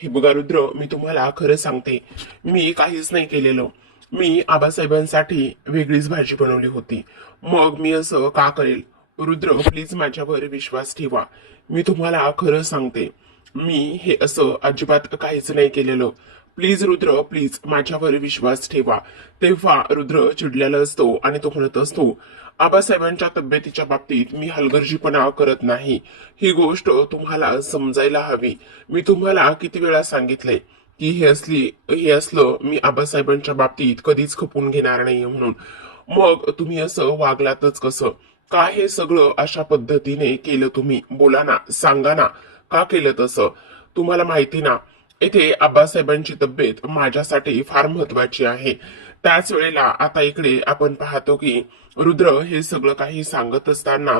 हे बघा रुद्र, मी तुम्हाला खरं सांगते, मी काहीच नाही केलेलं. मी आबासाहेबांसाठी वेगळीच भाजी बनवली होती. मग मी असं का करेल? रुद्र, प्लीज माझ्यावर विश्वास ठेवा. मी तुम्हाला खरं सांगते, मी हे असं अजिबात काहीच नाही केलेलं. प्लीज रुद्र, प्लीज माझ्यावर विश्वास ठेवा. तेव्हा रुद्र चिडलेला असतो आणि तो म्हणत असतो, आबासाहेबांच्या तब्येतीच्या बाबतीत मी हलगर्जीपणा करत नाही. ही गोष्ट तुम्हाला समजायला हवी. मी तुम्हाला किती वेळा सांगितलंय की हे असलं मी आबासाहेबांच्या बाबतीत कधीच खपून घेणार नाही म्हणून. मग तुम्ही असं वागलातच कसं? का हे सगळं अशा पद्धतीने केलं तुम्ही? बोला ना, सांगा ना, का केलं तसं? तुम्हाला माहिती ना, येथे आबासाहेबांची तब्येत माझ्यासाठी फार महत्वाची आहे. त्याच वेळेला आता इकडे आपण पाहतो की रुद्र हे सगळं काही सांगत असताना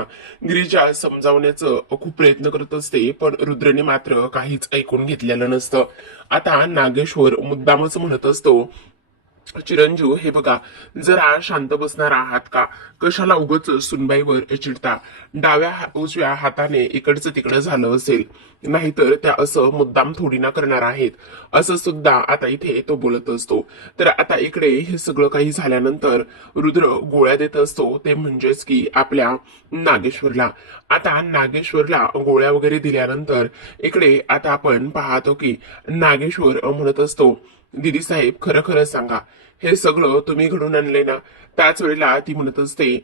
गिरिजा समजावण्याचं खूप प्रयत्न करत असते, पण रुद्रने मात्र काहीच ऐकून घेतलेलं नसतं. आता नागेश्वर मुद्दामच म्हणत असतो, चिरंजीव हे बघा, जरा शांत बसणार आहात का? कशाला उगच सुनबाईवर चिडता? उजव्या हाताने इकडचं तिकडं झालं असेल, नाहीतर त्या असं मुद्दाम थोडी ना करणार आहेत, असं सुद्धा आता इथे तो बोलत असतो. तर आता इकडे हे सगळं काही झाल्यानंतर रुद्र गोळ्या देत असतो, ते म्हणजेच की आपल्या नागेश्वरला. आता नागेश्वरला गोळ्या वगैरे दिल्यानंतर इकडे आता आपण पाहतो की नागेश्वर म्हणत असतो, दिदी साहेब खरं खरं सांगा, हे सगळं तुम्ही घडून आणले ना? त्याच वेळेला ती म्हणत असते,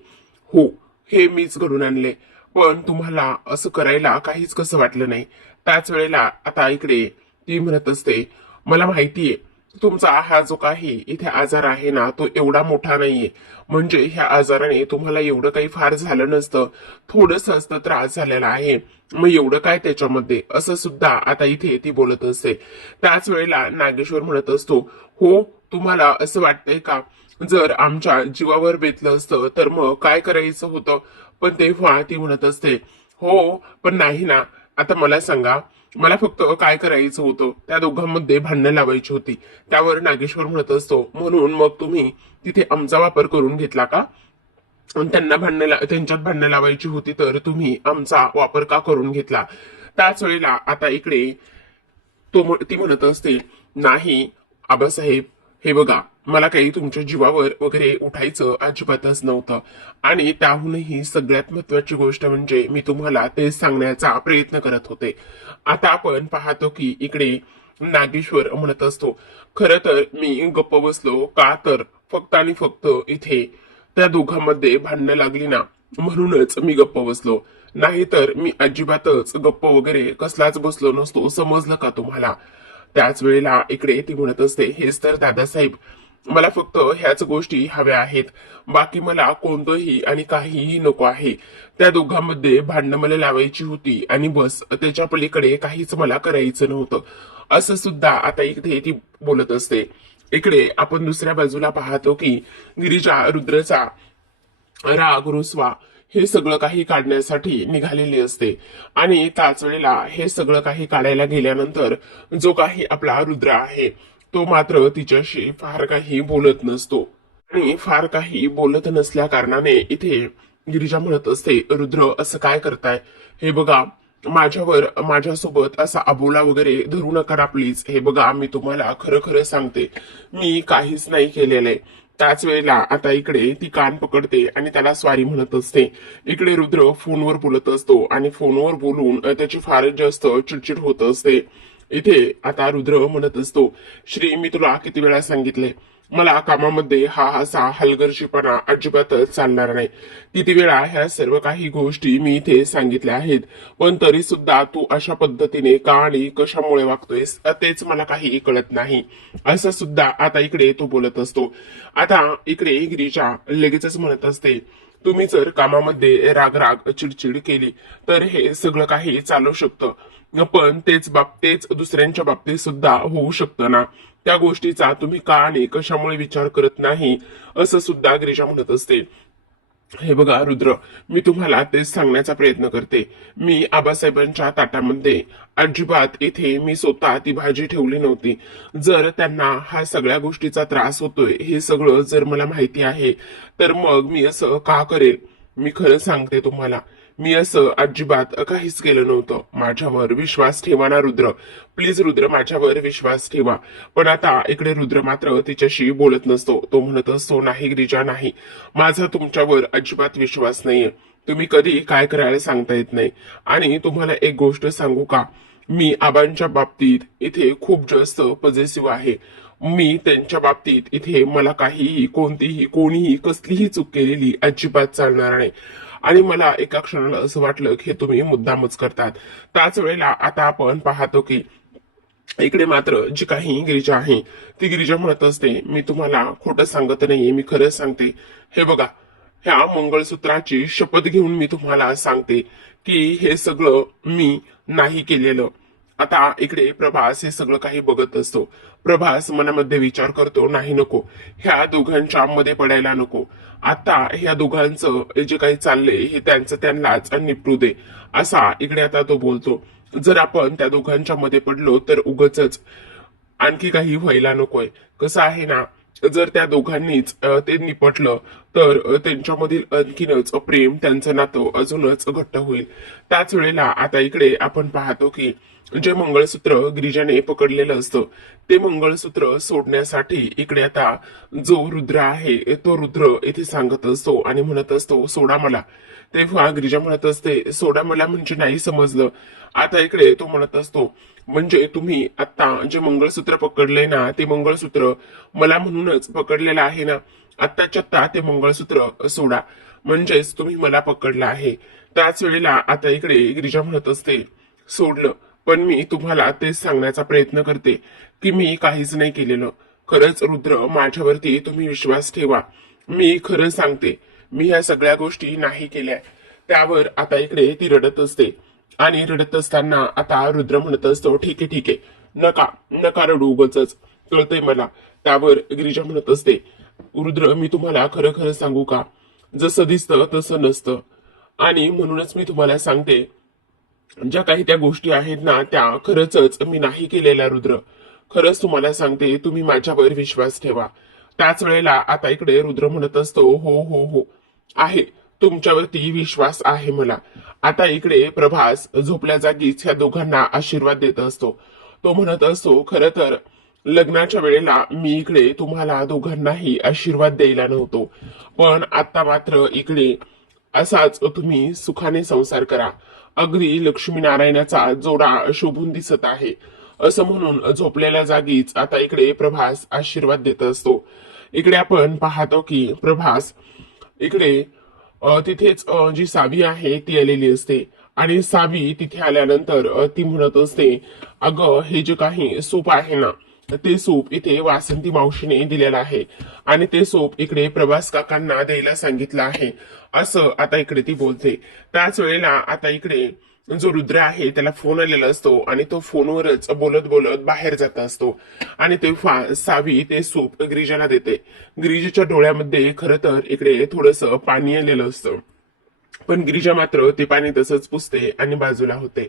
हो, हे मीच घडून आणले. पण तुम्हाला असं करायला काहीच कसं वाटलं नाही? त्याच वेळेला आता इकडे ती म्हणत असते, मला माहितीये तुमचा हा जो काही इथे आजार आहे ना, तो एवढा मोठा नाहीये. म्हणजे ह्या आजाराने तुम्हाला एवढं काही फार झालं नसतं, थोडस असतं त्रास झालेला आहे. मग एवढं काय त्याच्यामध्ये, असं सुद्धा आता इथे ती बोलत असते. त्याच वेळेला नागेश्वर म्हणत असतो, हो, तुम्हाला असं वाटतंय का जर आमच्या जीवावर बेतलं असतं तर मग काय करायचं होतं? पण तेव्हा ती म्हणत असते, हो पण नाही ना. आता मला सांगा, मला फक्त काय करायचं होतं? त्या दोघांमध्ये भांडणं लावायची होती. त्यावर नागेश्वर म्हणत असतो, म्हणून मग तुम्ही तिथे आमचा वापर करून घेतला का? आणि त्यांच्यात भांडणं लावायची होती तर तुम्ही आमचा वापर का करून घेतला? त्याच वेळेला आता इकडे ती म्हणत असते, नाही आबासाहेब, हे बघा, मला काही तुमच्या जीवावर वगैरे उठायचं अजिबातच नव्हतं. आणि त्याहूनही सगळ्यात महत्वाची गोष्ट म्हणजे मी तुम्हाला ते सांगण्याचा प्रयत्न करत होते. आता आपण पाहतो की इकडे नागेश्वर म्हणत असतो, खरं तर मी गप्प बसलो का तर फक्त आणि फक्त इथे त्या दोघांमध्ये भांडणं लागली ना, म्हणूनच मी गप्प बसलो. नाहीतर मी अजिबातच गप्प वगैरे कसलाच बसलो नसतो, समजलं का तुम्हाला? त्याच वेळेला इकडे ती म्हणत असते, हेच तर दादासाहेब, मला फक्त ह्याच गोष्टी हव्या आहेत. बाकी मला कोणतंही आणि काहीही नको आहे. त्या दोघांमध्ये भांडणं मला लावायची होती आणि बस, त्याच्या पलीकडे काहीच मला करायचं नव्हतं, असं सुद्धा आता इकडे ती बोलत असते. इकडे आपण दुसऱ्या बाजूला पाहतो की गिरिजा रुद्रचा राग रुसवा हे सगळं काही काढण्यासाठी निघालेली असते. आणि त्याच वेळेला हे सगळं काही काढायला गेल्यानंतर जो काही आपला रुद्र आहे तो मात्र तिच्याशी फार काही बोलत नसतो. आणि फार काही बोलत नसल्या कारणाने इथे गिरिजा म्हणत असते, रुद्र असं काय करताय? हे बघा, माझ्यासोबत असा अबोला वगैरे धरू नका ना प्लीज. हे बघा, मी तुम्हाला खरं खरं सांगते, मी काहीच नाही केलेलं आहे. त्याच वेळेला आता इकडे ती कान पकडते आणि त्याला स्वारी म्हणत असते. इकडे रुद्र फोनवर बोलत असतो आणि फोनवर बोलून त्याची फारच जास्त चिडचिड होत असते. इथे आता रुद्र म्हणत असतो, श्री, मी तुला किती वेळा सांगितले, मला कामामध्ये हा असा हलगर्जीपणा अजिबातच चालणार नाही. किती वेळा ह्या सर्व काही गोष्टी मी इथे सांगितल्या आहेत, पण तरी सुद्धा तू अशा पद्धतीने का आणि कशामुळे वागतोयस तेच मला काही कळत नाही, असं सुद्धा आता इकडे तो बोलत असतो. आता इकडे गिरीजा लगेचच म्हणत असते, तुम्ही जर कामामध्ये राग चिडचिड केली तर हे सगळं काही चालू शकतं, पण तेच दुसऱ्यांच्या बाबतीत सुद्धा होऊ शकतं ना. त्या गोष्टीचा तुम्ही का आणि कशामुळे विचार करत नाही, असं सुद्धा गिरीजा म्हणत असते. हे बघा रुद्र, मी तुम्हाला तेच सांगण्याचा प्रयत्न करते, मी आबासाहेबांच्या ताटामध्ये अजिबात इथे मी स्वतः ती भाजी ठेवली नव्हती. जर त्यांना हा सगळ्या गोष्टीचा त्रास होतोय हे सगळं जर मला माहिती आहे तर मग मी असं का करेल? मी खरं सांगते तुम्हाला, मी असं अजिबात काहीच केलं नव्हतं. माझ्यावर विश्वास ठेवा ना रुद्र, प्लीज रुद्र माझ्यावर विश्वास ठेवा. पण आता इकडे रुद्र मात्र तिच्याशी बोलत नसतो. तो म्हणत असतो, नाही गिरिजा नाही, माझा तुमच्यावर अजिबात विश्वास नाहीये. तुम्ही कधी काय करायला सांगता येत नाही. आणि तुम्हाला एक गोष्ट सांगू का, मी आबांच्या बाबतीत इथे खूप जास्त पॉझिटिव्ह आहे. मी त्यांच्या बाबतीत इथे मला काहीही कोणीही कसलीही चूक केलेली अजिबात चालणार नाही. आणि मला एका क्षणाला असं वाटलं की हे तुम्ही मुद्दामच करतात. त्याच वेळेला आता आपण पाहतो की इकडे मात्र जी काही गिरिजा आहे ती गिरिजा म्हणत असते, मी तुम्हाला खोटं सांगत नाहीये, मी खरं सांगते. हे बघा, ह्या मंगळसूत्राची शपथ घेऊन मी तुम्हाला सांगते की हे सगळं मी नाही केलेलं. आता इकडे प्रभास हे सगळं काही बघत असतो. प्रभास मनामध्ये विचार करतो, नाही नको, ह्या दोघांच्या मध्ये पडायला नको. आता ह्या दोघांचं जे काही चाललंय हे त्यांचं त्यांनाच निपटू दे, असा इकडे आता तो बोलतो. जर आपण त्या दोघांच्या मध्ये पडलो तर उगच आणखी काही व्हायला नकोय. कसं आहे ना, जर त्या दोघांनीच ते निपटलं तर त्यांच्यामधील आणखीनच प्रेम, त्यांचं नातं अजूनच घट्ट होईल. त्याच वेळेला आता इकडे आपण पाहतो की जे मंगळसूत्र गिरिजाने पकडलेलं असतं ते मंगळसूत्र सोडण्यासाठी इकडे आता जो रुद्र आहे तो रुद्र इथे सांगत असतो आणि म्हणत असतो, सोडा मला. तेव्हा गिरिजा म्हणत असते, सोडा मला म्हणजे नाही समजलं. आता इकडे तो म्हणत असतो, म्हणजे तुम्ही आता जे मंगळसूत्र पकडलंय ना ते मंगळसूत्र मला म्हणूनच पकडलेलं आहे ना, आत्ताच्या आत्ता ते मंगळसूत्र सोडा, म्हणजेच तुम्ही मला पकडलं आहे. त्याच वेळेला आता इकडे गिरिजा म्हणत असते, सोडलं, पण मी तुम्हाला तेच सांगण्याचा प्रयत्न करते की मी काहीच नाही केलेलं. खरंच रुद्र माझ्यावरती तुम्ही विश्वास ठेवा, मी खरं सांगते, मी ह्या सगळ्या गोष्टी नाही केल्या. त्यावर आता इकडे ती रडत असते आणि रडत असताना आता रुद्र म्हणत असतो, ठीक आहे ठीक आहे, नका नका रडू, उगच कळतंय मला. त्यावर गिरिजा म्हणत असते, रुद्र मी तुम्हाला खरं खरं सांगू का, जसं दिसतं तसं नसतं. आणि म्हणूनच मी तुम्हाला सांगते, ज्या काही त्या गोष्टी आहेत ना त्या खरंच मी नाही केलेल्या रुद्र. खरंच तुम्हाला सांगते, तुम्ही माझ्यावर विश्वास ठेवा. त्याच वेळेला आता इकडे रुद्र म्हणत असतो, हो हो हो आहे, तुमच्यावरती विश्वास आहे मला. आता इकडे प्रभास झोपल्या जागीच ह्या दोघांना आशीर्वाद देत असतो. तो म्हणत असतो, खरं तर लग्नाच्या वेळेला मी इकडे तुम्हाला दोघांनाही आशीर्वाद द्यायला नव्हतो, पण आता मात्र इकडे असाच तुम्ही सुखाने संसार करा, अगदी लक्ष्मीनारायणाचा जोडा शोभून दिसत आहे, असं म्हणून झोपलेल्या जागीच आता इकडे प्रभास आशीर्वाद देत असतो. इकडे आपण पाहतो की प्रभास इकडे तिथेच जी सावी आहे ती आलेली असते आणि सावी तिथे आल्यानंतर ती म्हणत असते, अगं हे जे काही सूप आहे ना ते सूप इथे वासंती मावशीने दिलेलं आहे आणि ते सूप इकडे प्रभास काकांना द्यायला सांगितलं आहे, असं आता इकडे ती बोलते. त्याच वेळेला आता इकडे जो रुद्र आहे त्याला फोन आलेला असतो आणि तो फोनवरच बोलत बोलत बाहेर जात असतो आणि तेव्हा सावी ते सूप गिरिजाला देते. गिरिजाच्या डोळ्यामध्ये खरं तर इकडे थोडंसं पाणी आलेलं असतं, पण गिरिजा मात्र ते पाणी तसंच पुसते आणि बाजूला होते.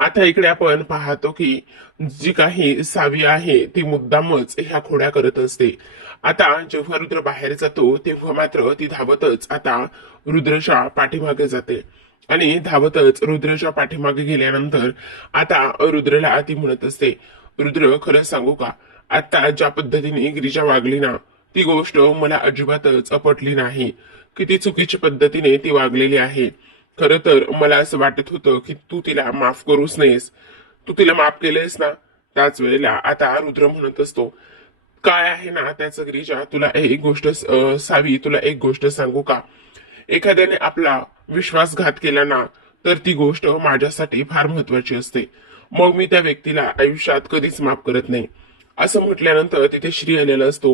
आता इकडे आपण पाहतो की जी काही सावी आहे ती मुद्दामच ह्या खोड्या करत असते. आता जेव्हा रुद्र बाहेर जातो तेव्हा मात्र ती धावतच आता रुद्रच्या पाठीमागे जाते आणि धावतच रुद्रच्या पाठीमागे गेल्यानंतर आता रुद्रला ती म्हणत असते, रुद्र खरं सांगू का, आता ज्या पद्धतीने गिरिजा वागली ना ती गोष्ट मला अजिबातच पटली नाही. किती चुकीच्या पद्धतीने ती वागलेली आहे. खरं तर मला असं वाटत होतं की तू तिला माफ करूच नाहीस, तू तिला माफ केलंयस ना. त्याच वेळेला आता रुद्र म्हणत असतो, काय आहे ना त्याचं गिरिजा, तुला एक गोष्ट सावी तुला एक गोष्ट सांगू का, एखाद्याने आपला विश्वासघात केला ना तर ती गोष्ट माझ्यासाठी फार महत्वाची असते, मग मी त्या व्यक्तीला आयुष्यात कधीच माफ करत नाही. असं म्हटल्यानंतर तिथे श्री आलेला असतो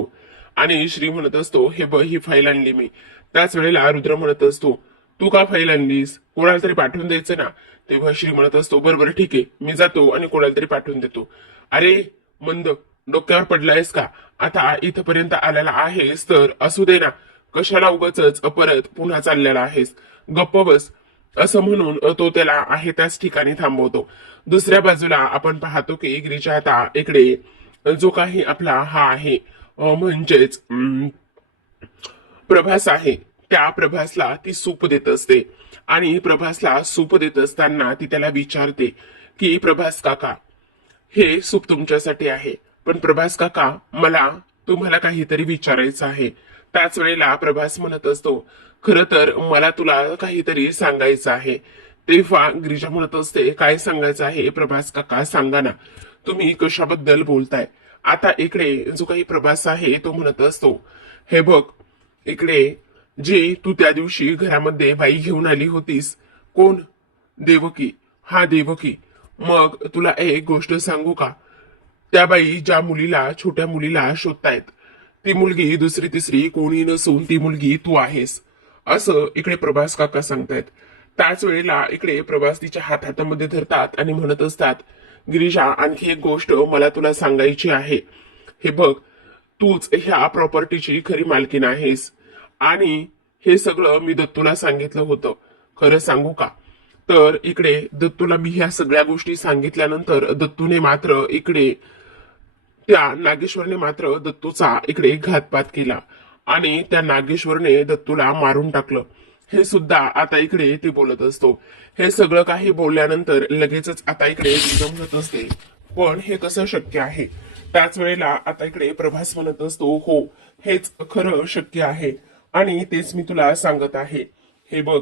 आणि श्री म्हणत असतो, हे बघ ही फाईल आणली मी. त्याच वेळेला रुद्र म्हणत असतो, तू का फाईल आणलीस, कोणाला तरी पाठवून द्यायचं ना. तेव्हा श्री म्हणत असतो, बरोबर ठीक आहे, मी जातो आणि कोणाला तरी पाठवून देतो. अरे मंद, डोक्यावर पडलायस का, आता इथपर्यंत आलेला आहेस तर असू दे ना, कशाला उगाच परत पुन्हा चाललेला आहेस, गप्प बस. असं म्हणून तो त्याला आहे त्याच ठिकाणी थांबवतो. दुसऱ्या बाजूला आपण पाहतो की गिरिजा आता इकडे जो काही आपला हा आहे म्हणजेच प्रभास आहे त्या प्रभासला ती सूप देत असते आणि प्रभासला सूप देत असताना ती त्याला विचारते की प्रभास काका, हे सूप तुमच्यासाठी आहे, पण प्रभास काका मला तुम्हाला काहीतरी विचारायचं आहे. त्याच वेळेला प्रभास म्हणत असतो, खरं तर मला तुला काहीतरी सांगायचं आहे. तेव्हा गिरिजा म्हणत असते, काय सांगायचं आहे प्रभास काका, सांगा ना, तुम्ही कशाबद्दल बोलताय. आता इकडे जो काही प्रभास आहे तो म्हणत असतो, हे बघ, इकडे जी तू त्या दिवशी घरामध्ये बाई घेऊन आली होतीस, कोण? देवकी. हा देवकी. मग तुला एक गोष्ट सांगू का, त्या बाई ज्या मुलीला, छोट्या मुलीला शोधतायत, ती मुलगी दुसरी तिसरी कोणी नसून ती मुलगी तू आहेस, असं इकडे प्रभास काका सांगतायत. त्याच वेळेला इकडे प्रभास तिच्या हातामध्ये धरतात आणि म्हणत असतात, गिरिजा, आणखी एक गोष्ट मला तुला सांगायची आहे. हे बघ, तूच ह्या प्रॉपर्टीची खरी मालकीण आहेस आणि हे सगळं मी दत्तूला सांगितलं होतं. खरं सांगू का, तर इकडे दत्तूला मी ह्या सगळ्या गोष्टी सांगितल्यानंतर दत्तूने मात्र इकडे, त्या नागेश्वरने मात्र दत्तूचा इकडे घातपात केला आणि त्या नागेश्वरने दत्तूला मारून टाकलं. हे सुद्धा आता इकडे ते बोलत असतो. हे सगळं काही बोलल्यानंतर लगेचच आता इकडे म्हणत असते, पण हे कसं शक्य आहे. त्याच वेळेला आता इकडे प्रभास म्हणत असतो, हो, हेच खरं शक्य आहे आणि तेच मी तुला सांगत आहे. हे बघ,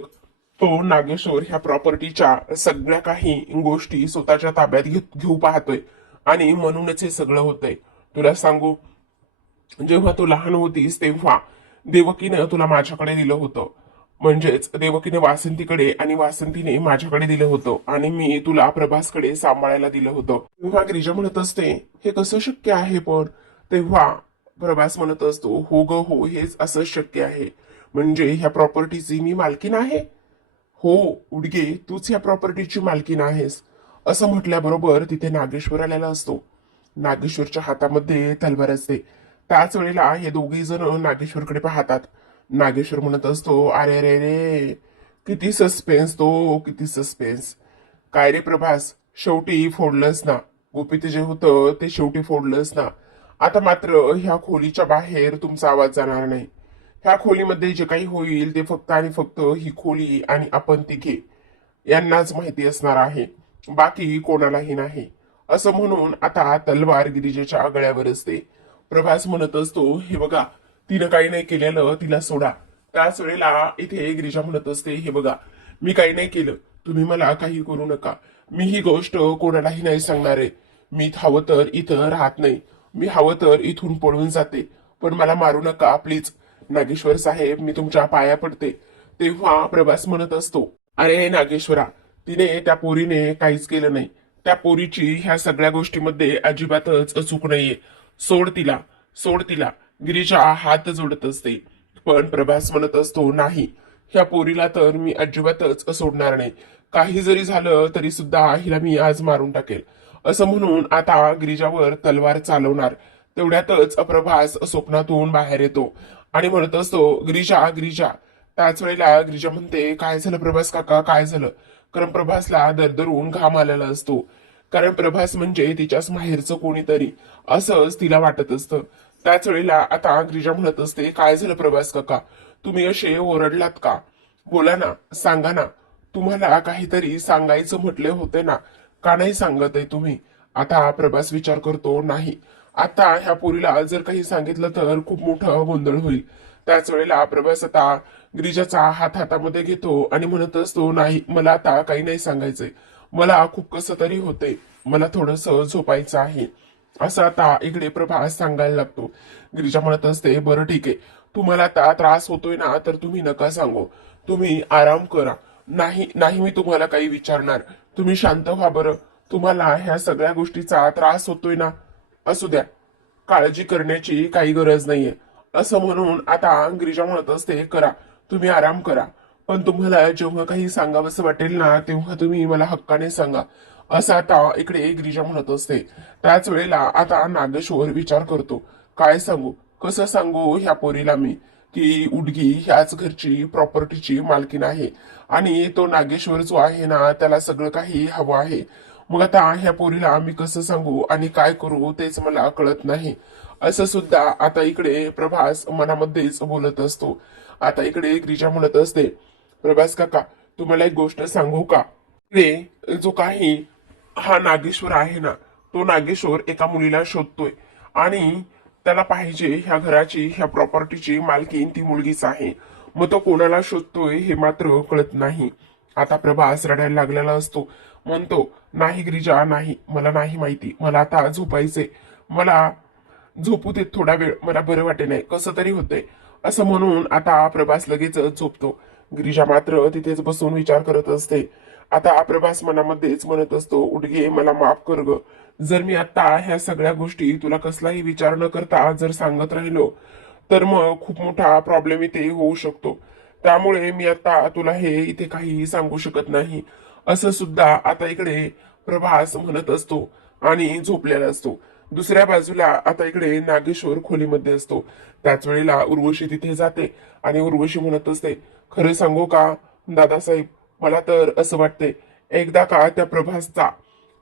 तो नागेश्वर ह्या प्रॉपर्टीच्या सगळ्या काही गोष्टी स्वतःच्या ताब्यात घेऊ पाहतोय आणि म्हणूनच हे सगळं होतंय. तुला सांगू, जेव्हा तू लहान होतीस तेव्हा देवकीनं तुला माझ्याकडे दिलं होतं, म्हणजेच देवकीने वासंतीकडे आणि वासंतीने माझ्याकडे दिलं होतं आणि मी तुला प्रभासकडे सांभाळायला दिलं होतं. तेव्हा गिरिजा म्हणत असते, हे कसं शक्य आहे पण. तेव्हा प्रभास म्हणत असतो, हो ग हो, हेच असं शक्य आहे. म्हणजे ह्या प्रॉपर्टीची मी मालकीण आहे. हो उडगे, तूच ह्या प्रॉपर्टीची मालकीण आहेस, असं म्हटल्याबरोबर तिथे नागेश्वर आलेला असतो. नागेश्वरच्या हातामध्ये तलवार असते. त्याच वेळेला हे दोघे जण नागेश्वरकडे पाहतात. नागेश्वर म्हणत असतो, अरे रे रे, किती सस्पेन्स तो, किती सस्पेन्स. काय रे प्रभास, शेवटी फोडलंस ना. गुपित जे होतं ते शेवटी फोडलंस ना. आता मात्र ह्या खोलीच्या बाहेर तुमचा आवाज जाणार नाही. ह्या खोलीमध्ये जे काही होईल ते फक्त आणि फक्त ही खोली आणि आपण तिघे यांनाच माहिती असणार आहे, बाकी कोणालाही नाही. असं म्हणून आता तलवार गिरिजेच्या गळ्यावर असते. प्रभास म्हणत असतो, हे बघा, तिनं काही नाही केलेलं, तिला सोडा. त्याच वेळेला इथे गिरिजा म्हणत असते, हे बघा, मी काही नाही केलं, तुम्ही मला काही करू नका. मी ही गोष्ट कोणालाही नाही सांगणार आहे. मी हवं तर इथं राहत नाही, मी हवं तर इथून पळून जाते, पण मला मारू नका प्लीज. नागेश्वर साहेब, मी तुमच्या पाया पडते. तेव्हा प्रभास म्हणत असतो, अरे नागेश्वरा, तिने, त्या पोरीने काहीच केलं नाही. त्या पोरीची ह्या सगळ्या गोष्टीमध्ये अजिबातच चूक नाहीये. सोड तिला, सोड तिला. गिरीजा हात जोडत असते, पण प्रभास म्हणत असतो, नाही, ह्या पोरीला तर मी अजिबातच सोडणार नाही. काही जरी झालं तरी सुद्धा हिला मी आज मारून टाकेल. असं म्हणून आता गिरिजावर तलवार चालवणार. तेवढ्यातच प्रभास स्वप्नातून बाहेर येतो आणि म्हणत असतो, गिरिजा, गिरिजा. त्याच वेळेला गिरिजा म्हणते, काय झालं प्रभास काका, काय झालं. कारण प्रभासला दरदरून घाम आलेला असतो, कारण प्रभास म्हणजे तिच्याच माहेरचं कोणीतरी, असंच तिला वाटत असतं. त्याच वेळेला आता गिरिजा म्हणत असते, काय झालं प्रभास काका, तुम्ही असे ओरडलात का. बोला ना, सांगा ना, तुम्हाला काहीतरी सांगायचं म्हटले होते ना, का नाही सांगत आहे तुम्ही. आता प्रभास विचार करतो, नाही, आता ह्या पोरीला जर काही सांगितलं तर खूप मोठं गोंधळ होईल. त्याच वेळेला प्रभास आता गिरिजाचा हात हातामध्ये घेतो आणि म्हणत असतो, नाही, मला आता काही नाही सांगायचंय, मला खूप कसं तरी होते, मला थोडस झोपायचं आहे, असं आता इकडे प्रभास सांगायला लागतो. गिरिजा म्हणत असते, बरं ठीक आहे, तुम्हाला आता त्रास होतोय ना, तर तुम्ही नका सांगू, तुम्ही आराम करा. नाही नाही, मी तुम्हाला काही विचारणार, तुम्ही शांत व्हा बरं. तुम्हाला ह्या सगळ्या गोष्टीचा त्रास होतोय ना, असू द्या, काळजी करण्याची काही गरज नाहीये. असं म्हणून आता गिरिजा म्हणत असते, करा, तुम्ही आराम करा, पण तुम्हाला जेव्हा काही सांगावंसं वाटेल ना, तेव्हा तुम्ही मला हक्काने सांगा, असं आता इकडे गिरिजा म्हणत असते. त्याच वेळेला आता नागेश्वर विचार करतो, काय सांगू, कसं सांगू ह्या पोरीला मी, की उडगी ह्याच घरची प्रॉपर्टीची मालकीण आहे आणि तो नागेश्वर जो आहे ना, त्याला सगळं काही हवं आहे. मग आता ह्या पोरीला मी कसं सांगू आणि काय करू तेच मला कळत नाही. असं सुद्धा आता इकडे प्रभास मनामध्येच बोलत असतो. आता इकडे गिरिजा म्हणत असते, प्रभास काका तुम्हाला एक गोष्ट सांगू का? इकडे जो काही हा नागेश्वर आहे ना, तो नागेश्वर एका मुलीला शोधतोय आणि त्याला पाहिजे ह्या घराची, ह्या प्रॉपर्टीची मालकीन ती मुलगीच आहे. मग तो कोणाला शोधतोय हे मात्र कळत नाही. आता प्रभास रडायला लागलेला असतो. म्हणतो, नाही गिरिजा नाही, मला नाही माहिती, मला आता झोपायचंय, मला झोपू देत थोडा वेळ, मला बरं वाटे नाही, कसं तरी होतंय. असं म्हणून आता प्रभास लगेच झोपतो. गिरिजा मात्र तिथेच बसून विचार करत असते. आता प्रभास मनामध्येच म्हणत असतो, उडगे मला माफ कर ग. जर मी आता ह्या सगळ्या गोष्टी तुला कसलाही विचार न करता जर सांगत राहिलो तर मग खूप मोठा प्रॉब्लेम इथे होऊ शकतो. त्यामुळे मी आता तुला हे इथे काहीही सांगू शकत नाही. असं सुद्धा आता इकडे प्रभास म्हणत असतो आणि झोपलेला असतो. दुसऱ्या बाजूला आता इकडे नागेश्वर खोलीमध्ये असतो. त्याच वेळेला उर्वशी तिथे जाते आणि उर्वशी म्हणत असते, खरं सांगू का दादासाहेब, मला तर असं वाटतंय एकदा का त्या प्रभासचा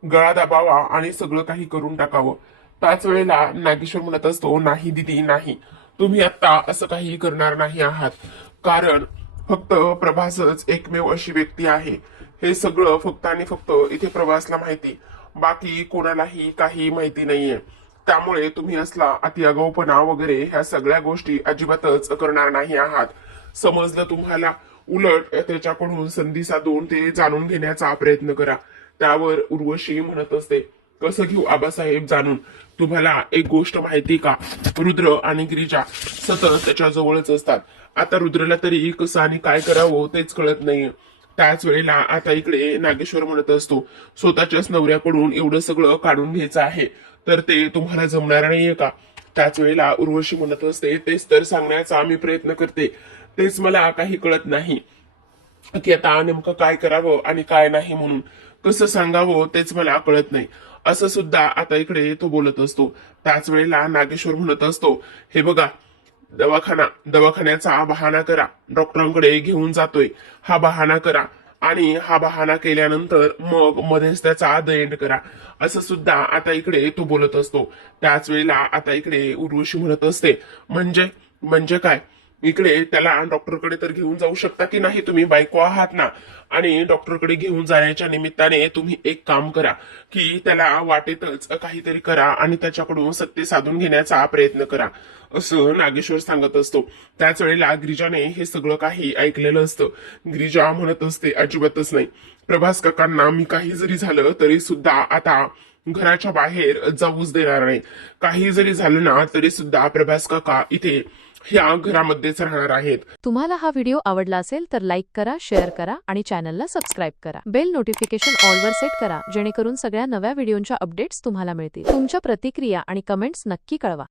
गळा दाबावा आणि सगळं काही करून टाकावं. त्याच वेळेला नागेश्वर म्हणत असतो, नाही दिदी नाही, तुम्ही आता असं काही करणार नाही आहात. कारण फक्त प्रभासच एकमेव अशी व्यक्ती आहे, हे सगळं फक्त आणि फक्त इथे प्रभासला माहिती, बाकी कोणालाही काही माहिती नाहीये. त्यामुळे तुम्ही असला अतिआगाऊपणा वगैरे ह्या सगळ्या गोष्टी अजिबातच करणार नाही आहात. समजलं तुम्हाला? उलट त्याच्याकडून संधी साधून ते जाणून घेण्याचा प्रयत्न करा. त्यावर उर्वशी म्हणत असते, कसं घेऊ आबासाहेब जाणून? तुम्हाला एक गोष्ट माहिती का, रुद्र आणि गिरिजा सतत त्याच्या जवळच असतात. आता रुद्रला तरी कसं आणि काय करावं तेच कळत नाहीये. त्याच वेळेला आता इकडे नागेश्वर म्हणत असतो, स्वतःच्याच नवऱ्याकडून एवढं सगळं काढून घ्यायचं आहे तर ते तुम्हाला जमणार नाहीये का? त्याच वेळेला उर्वशी म्हणत असते, तेच तर सांगण्याचा मी प्रयत्न करते, तेच मला काही कळत नाही की आता नेमकं काय करावं आणि काय नाही, म्हणून कसं सांगावं तेच मला कळत नाही. असं सुद्धा आता इकडे तो बोलत असतो. त्याच वेळेला नागेश्वर म्हणत असतो, हे बघा दवाखान्याचा बहाणा करा, डॉक्टरांकडे घेऊन जातोय हा बहाणा करा आणि हा बहाणा केल्यानंतर मग मध्येच त्याचा द एंड करा. असं सुद्धा आता इकडे तो बोलत असतो. त्याच वेळेला आता इकडे उर्वशी म्हणत असते, म्हणजे म्हणजे काय? इकडे त्याला डॉक्टरकडे तर घेऊन जाऊ शकता की नाही, तुम्ही बायको आहात ना. आणि डॉक्टरकडे घेऊन जाण्याच्या निमित्ताने तुम्ही एक काम करा की त्याला वाटेतच काहीतरी करा आणि त्याच्याकडून सत्य साधून घेण्याचा प्रयत्न करा, असं नागेश्वर सांगत असतो. त्याच वेळेला गिरिजाने हे सगळं काही ऐकलेलं असतं. गिरिजा म्हणत असते, अजिबातच नाही, प्रभास काकांना मी काही जरी झालं तरी सुद्धा आता घराच्या बाहेर जाऊच देणार नाही. काही जरी झालं ना तरी सुद्धा प्रभास काका इथे ह्या घरामध्येच राहणार आहेत. तुम्हाला हा व्हिडिओ आवडला असेल तर लाईक करा, शेअर करा आणि चॅनलला सबस्क्राईब करा. बेल नोटिफिकेशन ऑलवर सेट करा जेणेकरून सगळ्या नव्या व्हिडिओंच्या अपडेट्स तुम्हाला मिळतील. तुमच्या प्रतिक्रिया आणि कमेंट्स नक्की कळवा.